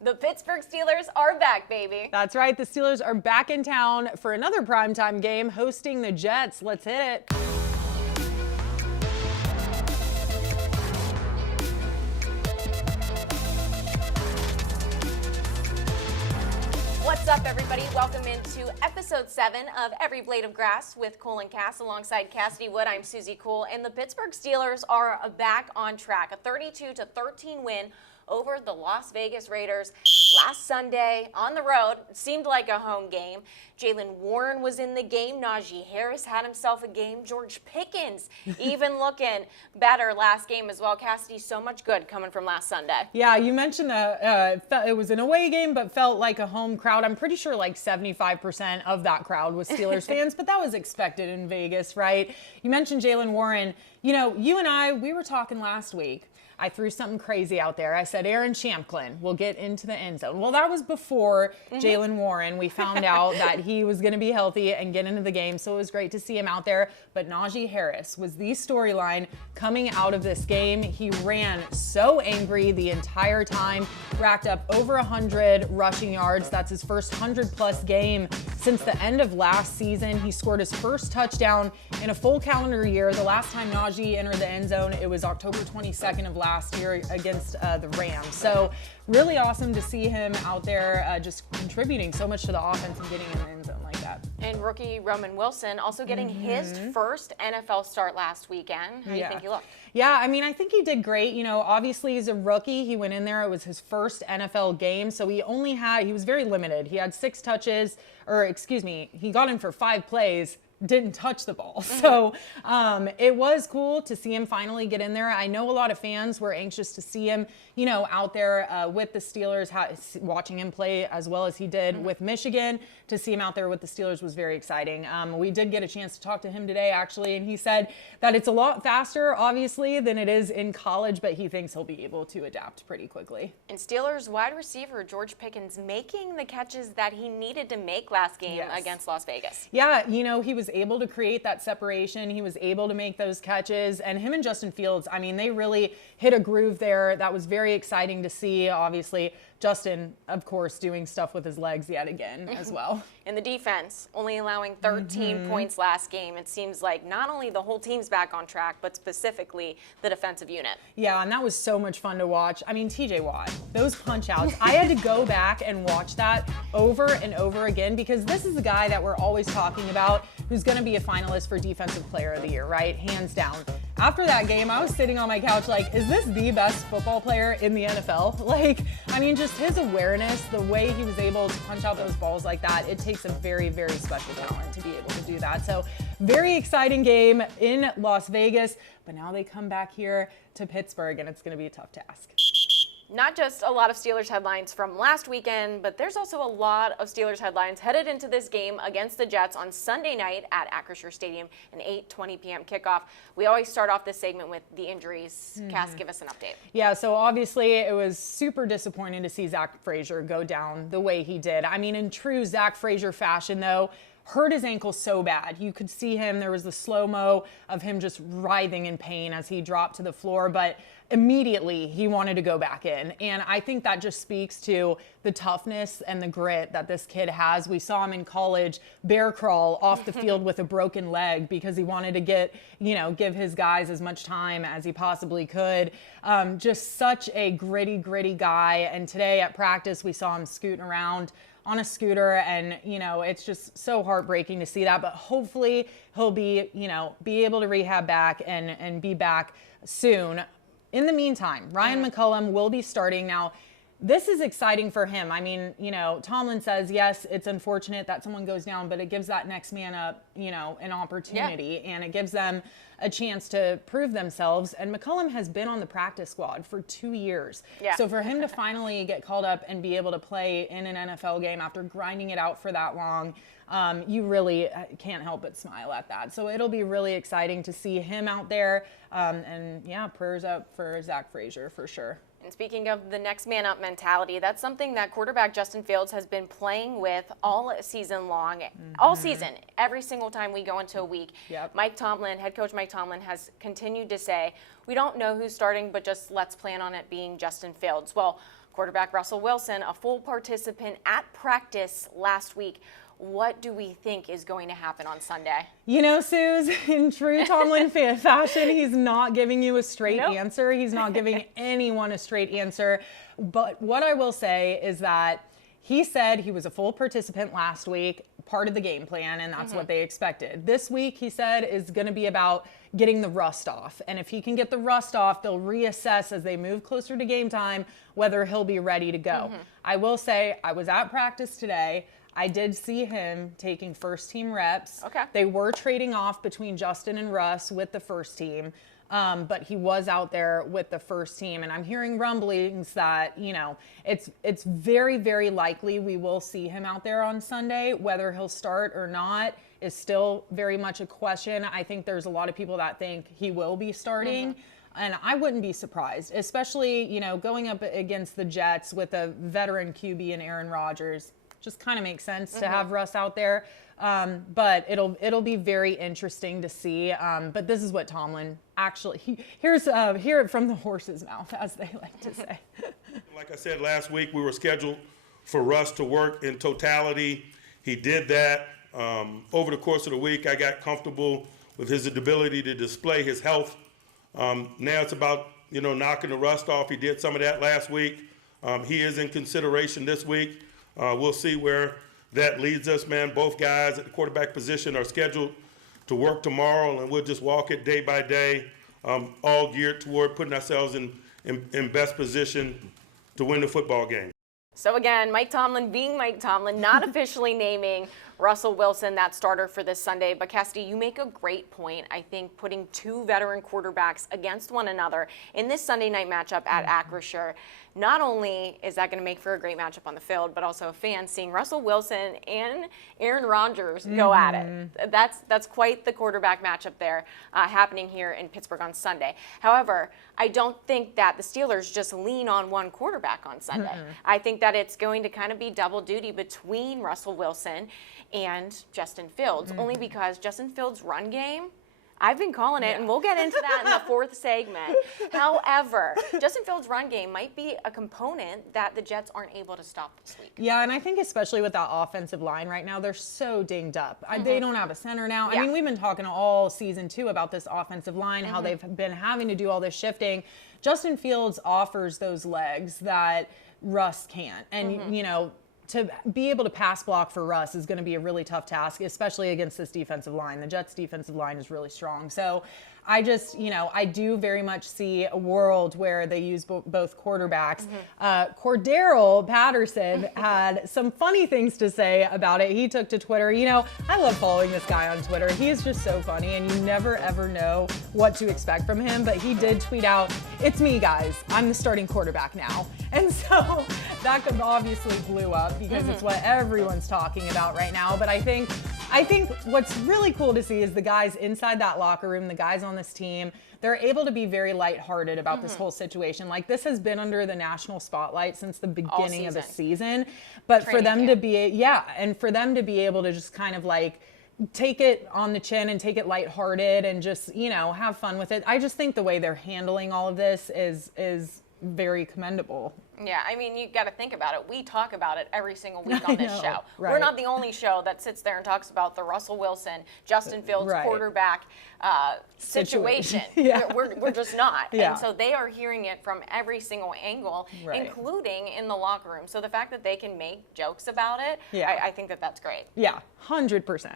The Pittsburgh Steelers are back, baby. That's right. The Steelers are back in town for another primetime game, hosting the Jets. Let's hit it. What's up, everybody? Welcome into episode 7 of Every Blade of Grass with Cole and Cass alongside Cassidy Wood. I'm Suzie Cole, and the Pittsburgh Steelers are back on track. A 32-13 win over the Las Vegas Raiders last Sunday on the road. It seemed like a home game. Jaylen Warren was in the game. Najee Harris had himself a game. George Pickens even looking better last game as well. Cassidy, so much good coming from last Sunday. Yeah, you mentioned that it was an away game, but felt like a home crowd. I'm pretty sure like 75% of that crowd was Steelers fans, but that was expected in Vegas, right? You mentioned Jaylen Warren. You know, you and I, we were talking last week. I threw something crazy out there. I said Aaron Champlin will get into the end zone. Well, that was before Jaylen Warren. We found out that he was going to be healthy and get into the game, so it was great to see him out there. But Najee Harris was the storyline coming out of this game. He ran so angry the entire time, racked up over 100 rushing yards. That's his first 100-plus game since the end of last season. He scored his first touchdown in a full calendar year. The last time Najee entered the end zone, it was October 22nd of last year against the Rams. So really awesome to see him out there just contributing so much to the offense and getting in the end zone like that. And rookie Roman Wilson also getting his first NFL start last weekend. How do you think he looked? Yeah, I mean, I think he did great. You know, obviously he's a rookie. He went in there. It was his first NFL game. So he was very limited. He had 6 touches, he got in for 5 plays. Didn't touch the ball. So it was cool to see him finally get in there. I know a lot of fans were anxious to see him, you know, out there with the Steelers, watching him play as well as he did with Michigan. To see him out there with the Steelers was very exciting. We did get a chance to talk to him today, actually, and he said that it's a lot faster, obviously, than it is in college, but he thinks he'll be able to adapt pretty quickly. And Steelers wide receiver George Pickens making the catches that he needed to make last game against Las Vegas. Yeah, you know, he was able to create that separation. He was able to make those catches. And him and Justin Fields, I mean, they really hit a groove there. That was very exciting to see. Obviously, Justin, of course, doing stuff with his legs yet again as well. And the defense, only allowing 13 points last game. It seems like not only the whole team's back on track, but specifically the defensive unit. Yeah, and that was so much fun to watch. I mean, TJ Watt, those punch outs. I had to go back and watch that over and over again because this is the guy that we're always talking about who's going to be a finalist for Defensive Player of the Year, right? Hands down. After that game, I was sitting on my couch like, is this the best football player in the NFL? Like, I mean, just his awareness, the way he was able to punch out those balls like that, it takes a very, very special talent to be able to do that. So very exciting game in Las Vegas, but now they come back here to Pittsburgh, and it's going to be a tough task. Not just a lot of Steelers headlines from last weekend, but there's also a lot of Steelers headlines headed into this game against the Jets on Sunday night at Acrisure Stadium, an 8:20 p.m. kickoff. We always start off this segment with the injuries. Cass, give us an update. Yeah, so obviously it was super disappointing to see Zach Frazier go down the way he did. I mean, in true Zach Frazier fashion, though, hurt his ankle so bad. You could see him. There was the slow-mo of him just writhing in pain as he dropped to the floor, but immediately he wanted to go back in. And I think that just speaks to the toughness and the grit that this kid has. We saw him in college bear crawl off the field with a broken leg because he wanted to give his guys as much time as he possibly could. Just such a gritty guy. And today at practice, we saw him scooting around on a scooter, and it's just so heartbreaking to see that, but hopefully he'll be able to rehab back and be back soon. In the meantime, Ryan McCollum will be starting. Now, this is exciting for him. I mean, Tomlin says, yes, it's unfortunate that someone goes down, but it gives that next man up, an opportunity, and it gives them a chance to prove themselves. And McCollum has been on the practice squad for 2 years. Yeah. So for him to finally get called up and be able to play in an NFL game after grinding it out for that long, you really can't help but smile at that. So it'll be really exciting to see him out there. And prayers up for Zach Frazier for sure. And speaking of the next man up mentality, that's something that quarterback Justin Fields has been playing with all season long, all season, every single time we go into a week. Yep. Head coach Mike Tomlin has continued to say, we don't know who's starting, but just let's plan on it being Justin Fields. Well, Quarterback Russell Wilson, a full participant at practice last week. What do we think is going to happen on Sunday? You know, Suze, in true Tomlin fashion, he's not giving you a straight answer. He's not giving anyone a straight answer. But what I will say is that he said he was a full participant last week, part of the game plan, and that's what they expected. This week, he said, is going to be about getting the rust off. And if he can get the rust off, they'll reassess as they move closer to game time whether he'll be ready to go. I will say, I was at practice today. I did see him taking first team reps. Okay. They were trading off between Justin and Russ with the first team. But he was out there with the first team, and I'm hearing rumblings that, you know, it's very, very likely we will see him out there on Sunday. Whether he'll start or not is still very much a question. I think there's a lot of people that think he will be starting. And I wouldn't be surprised, especially, you know, going up against the Jets with a veteran QB and Aaron Rodgers. Just kind of makes sense to have Russ out there. But it'll be very interesting to see. But this is what Tomlin actually, hear it from the horse's mouth, as they like to say. Like I said last week, we were scheduled for Russ to work in totality. He did that. Over the course of the week, I got comfortable with his ability to display his health. Now it's about, you know, knocking the rust off. He did some of that last week. He is in consideration this week. We'll see where that leads us, man. Both guys at the quarterback position are scheduled to work tomorrow, and we'll just walk it day by day, all geared toward putting ourselves in best position to win the football game. So again, Mike Tomlin being Mike Tomlin, not officially naming Russell Wilson that starter for this Sunday. But Cassidy, you make a great point. I think putting two veteran quarterbacks against one another in this Sunday night matchup at Acrisure, not only is that going to make for a great matchup on the field, but also fans seeing Russell Wilson and Aaron Rodgers go at it. That's quite the quarterback matchup there happening here in Pittsburgh on Sunday. However, I don't think that the Steelers just lean on one quarterback on Sunday. I think that it's going to kind of be double duty between Russell Wilson and Justin Fields, only because Justin Fields' run game, I've been calling it, and we'll get into that in the fourth segment. However, Justin Fields' run game might be a component that the Jets aren't able to stop this week. Yeah, and I think especially with that offensive line right now, they're so dinged up. They don't have a center now. I mean, we've been talking all season too about this offensive line, how they've been having to do all this shifting. Justin Fields offers those legs that Russ can't. And, you know, to be able to pass block for Russ is going to be a really tough task, especially against this defensive line. The Jets' defensive line is really strong. So I just, you know, I do very much see a world where they use both quarterbacks. Cordero Patterson had some funny things to say about it. He took to Twitter. You know, I love following this guy on Twitter. He is just so funny, and you never, ever know what to expect from him. But he did tweet out, "It's me, guys. I'm the starting quarterback now." And so that obviously blew up because it's what everyone's talking about right now. But I think what's really cool to see is the guys inside that locker room, the guys on this team, they're able to be very lighthearted about this whole situation. Like, this has been under the national spotlight since the beginning of the season. But for them to be, and for them to be able to just kind of like take it on the chin and take it lighthearted and just, you know, have fun with it. I just think the way they're handling all of this is very commendable. Yeah, I mean, you got to think about it. We talk about it every single week on this show. Right. We're not the only show that sits there and talks about the Russell Wilson, Justin Fields quarterback situation. We're just not. And so they are hearing it from every single angle, including in the locker room. So the fact that they can make jokes about it, I think that that's great. Yeah, 100%.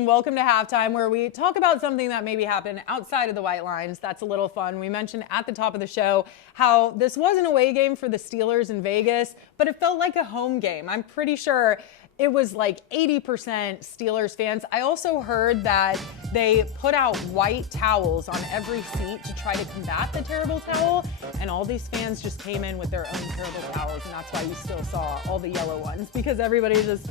Welcome to Halftime, where we talk about something that maybe happened outside of the white lines. That's a little fun. We mentioned at the top of the show how this was an away game for the Steelers in Vegas, but it felt like a home game. I'm pretty sure it was like 80% Steelers fans. I also heard that they put out white towels on every seat to try to combat the terrible towel, and all these fans just came in with their own terrible towels, and that's why you still saw all the yellow ones, because everybody just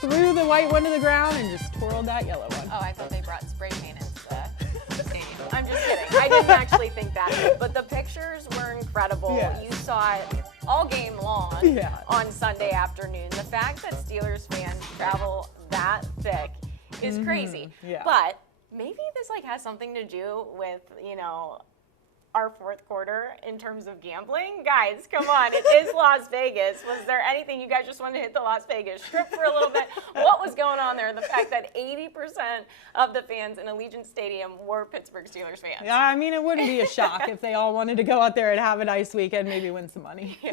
threw the white one to the ground and just twirled that yellow one. Oh, I thought they brought spray paint into the stadium. I'm just kidding. I didn't actually think that. But the pictures were incredible. Yes. You saw it all game long on Sunday afternoon. The fact that Steelers fans travel that thick is crazy. Yeah. But maybe this like has something to do with, you know, our fourth quarter in terms of gambling? Guys, come on. It is Las Vegas. Was there anything you guys just wanted to hit the Las Vegas Strip for a little bit? What was going on there? The fact that 80% of the fans in Allegiant Stadium were Pittsburgh Steelers fans. Yeah, I mean, it wouldn't be a shock if they all wanted to go out there and have a nice weekend, maybe win some money. Yeah.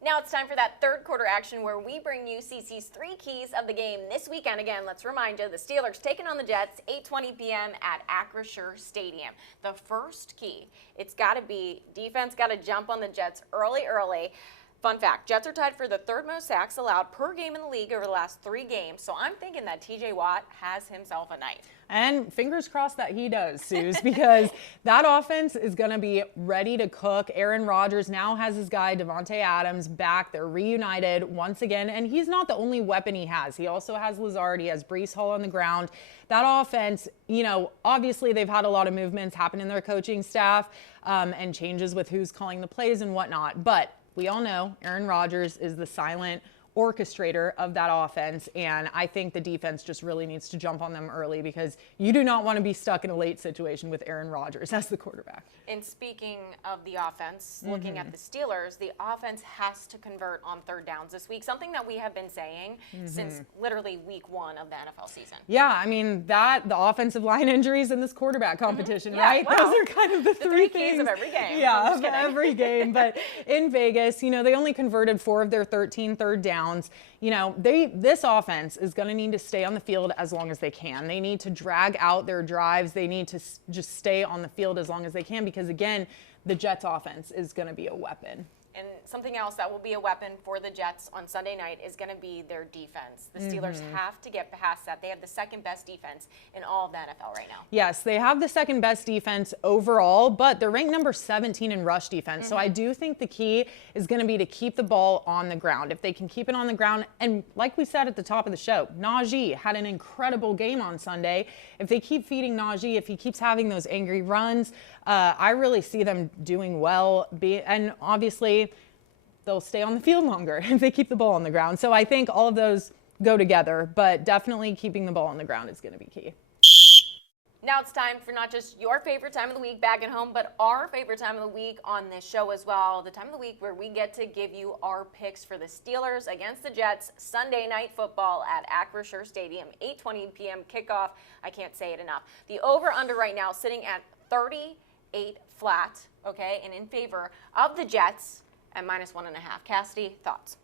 Now it's time for that third quarter action where we bring you CC's 3 keys of the game this weekend. Again, let's remind you, the Steelers taking on the Jets, 8:20 p.m. at Acrisure Stadium. The first key, it's got to be defense got to jump on the Jets early. Fun fact, Jets are tied for the 3rd most sacks allowed per game in the league over the last 3 games. So I'm thinking that TJ Watt has himself a night. And fingers crossed that he does, Suze, because that offense is going to be ready to cook. Aaron Rodgers now has his guy, Devontae Adams, back. They're reunited once again. And he's not the only weapon he has. He also has Lazard. He has Breece Hall on the ground. That offense, you know, obviously they've had a lot of movements happen in their coaching staff and changes with who's calling the plays and whatnot. But we all know Aaron Rodgers is the silent orchestrator of that offense, and I think the defense just really needs to jump on them early because you do not want to be stuck in a late situation with Aaron Rodgers as the quarterback. And speaking of the offense, looking at the Steelers, the offense has to convert on 3rd downs this week, something that we have been saying since literally week 1 of the NFL season. Yeah, I mean, the offensive line injuries in this quarterback competition, Yeah, right? wow. Those are kind of the 3 keys things of every game. Yeah, of every game. But in Vegas, you know, they only converted 4 of their 13 third downs. You know, this offense is going to need to stay on the field as long as they can. They need to drag out their drives. They need to just stay on the field as long as they can because, again, the Jets offense is going to be a weapon. And something else that will be a weapon for the Jets on Sunday night is going to be their defense. The Steelers have to get past that. They have the 2nd best defense in all of the NFL right now. Yes, they have the 2nd best defense overall, but they're ranked number 17 in rush defense. So I do think the key is going to be to keep the ball on the ground. If they can keep it on the ground, and like we said at the top of the show, Najee had an incredible game on Sunday. If they keep feeding Najee, if he keeps having those angry runs, I really see them doing well. And obviously, they'll stay on the field longer if they keep the ball on the ground. So I think all of those go together, but definitely keeping the ball on the ground is going to be key. Now it's time for not just your favorite time of the week back at home, but our favorite time of the week on this show as well. The time of the week where we get to give you our picks for the Steelers against the Jets Sunday Night Football at Acrisure Stadium, 8:20 p.m. kickoff. I can't say it enough. The over-under right now sitting at 38 flat, okay, and in favor of the Jets at -1.5. Cassidy, thoughts?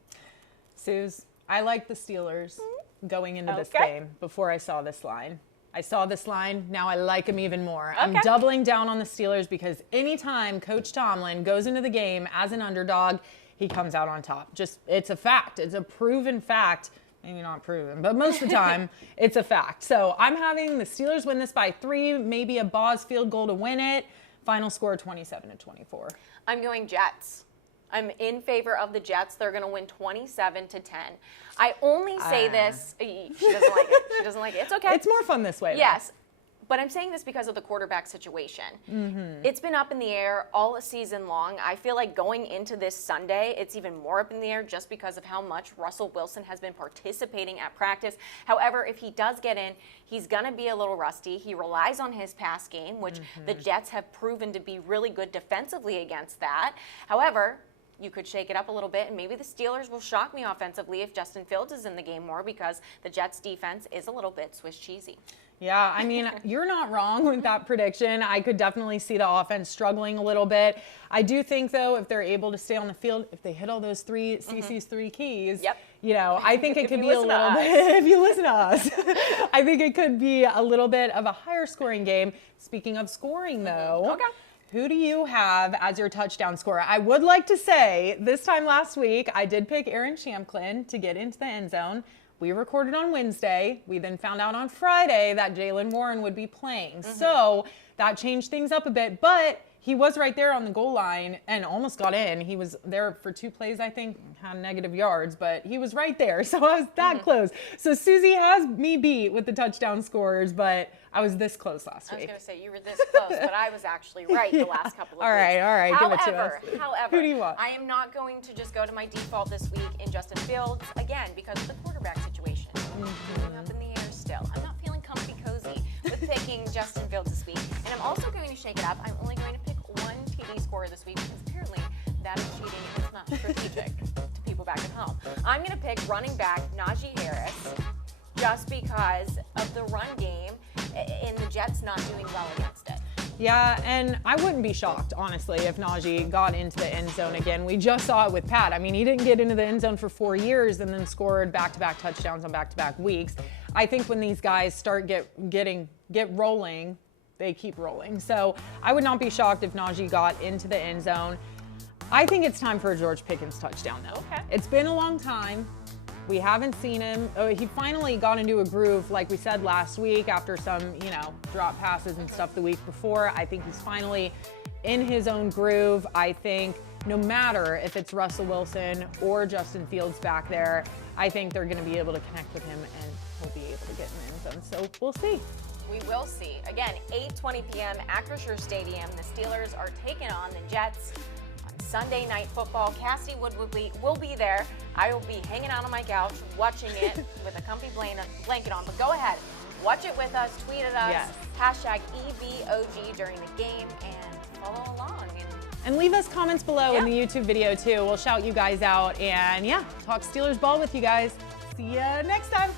Suze, I like the Steelers going into this game before I saw this line. I saw this line, now I like them even more. I'm doubling down on the Steelers because anytime Coach Tomlin goes into the game as an underdog, he comes out on top. It's a fact. It's a proven fact. Maybe not proven, but most of the time, it's a fact. So I'm having the Steelers win this by 3, maybe a Boz field goal to win it. Final score 27-24. I'm going Jets. I'm in favor of the Jets. They're going to win 27-10. I only say this. She doesn't like it. She doesn't like it. It's okay. It's more fun this way. Yes. But I'm saying this because of the quarterback situation. It's been up in the air all season long. I feel like going into this Sunday, it's even more up in the air just because of how much Russell Wilson has been participating at practice. However, if he does get in, he's going to be a little rusty. He relies on his pass game, which the Jets have proven to be really good defensively against that. However, you could shake it up a little bit, and maybe the Steelers will shock me offensively if Justin Fields is in the game more because the Jets' defense is a little bit Swiss cheesy. Yeah, I mean, you're not wrong with that prediction. I could definitely see the offense struggling a little bit. I do think, though, if they're able to stay on the field, if they hit all those CC's 3 keys, you know, I think it could be a little bit, if you listen to us, I think it could be a little bit of a higher scoring game. Speaking of scoring, though, who do you have as your touchdown scorer? I would like to say this time last week, I did pick Aaron Shamklin to get into the end zone. We recorded on Wednesday. We then found out on Friday that Jaylen Warren would be playing. So that changed things up a bit, but he was right there on the goal line and almost got in. He was there for 2 plays, I think, had negative yards, but he was right there. So I was that close. So Suzie has me beat with the touchdown scorers, but I was this close last week. I was going to say, you were this close, but I was actually right the last couple of weeks. All right, give it to us. However, who do you want? I am not going to just go to my default this week in Justin Fields, again, because of the quarterback situation. Up in the air still. I'm not feeling comfy cozy with with picking Justin Fields this week, and I'm also going to shake it up. I'm only going to pick one TD scorer this week because apparently that is cheating and it's not strategic to people back at home. I'm going to pick running back Najee Harris just because of the run game and the Jets not doing well against it. Yeah, and I wouldn't be shocked, honestly, if Najee got into the end zone again. We just saw it with Pat. I mean, he didn't get into the end zone for 4 years and then scored back-to-back touchdowns on back-to-back weeks. I think when these guys start get rolling, they keep rolling. So I would not be shocked if Najee got into the end zone. I think it's time for a George Pickens touchdown, though. Okay. It's been a long time. We haven't seen him. Oh, he finally got into a groove, like we said last week, after some, drop passes and stuff the week before. I think he's finally in his own groove. I think no matter if it's Russell Wilson or Justin Fields back there, I think they're going to be able to connect with him and he'll be able to get in the end zone. So we'll see. We will see. Again, 8:20 p.m. at Rodgers Stadium. The Steelers are taking on the Jets. Sunday Night Football. Cassidy Wood will be there. I will be hanging out on my couch watching it with a comfy blanket on. But go ahead, watch it with us, tweet at us, Yes. hashtag EVOG during the game, and follow along. And leave us comments below in Yeah. the YouTube video too. We'll shout you guys out and talk Steelers ball with you guys. See ya next time.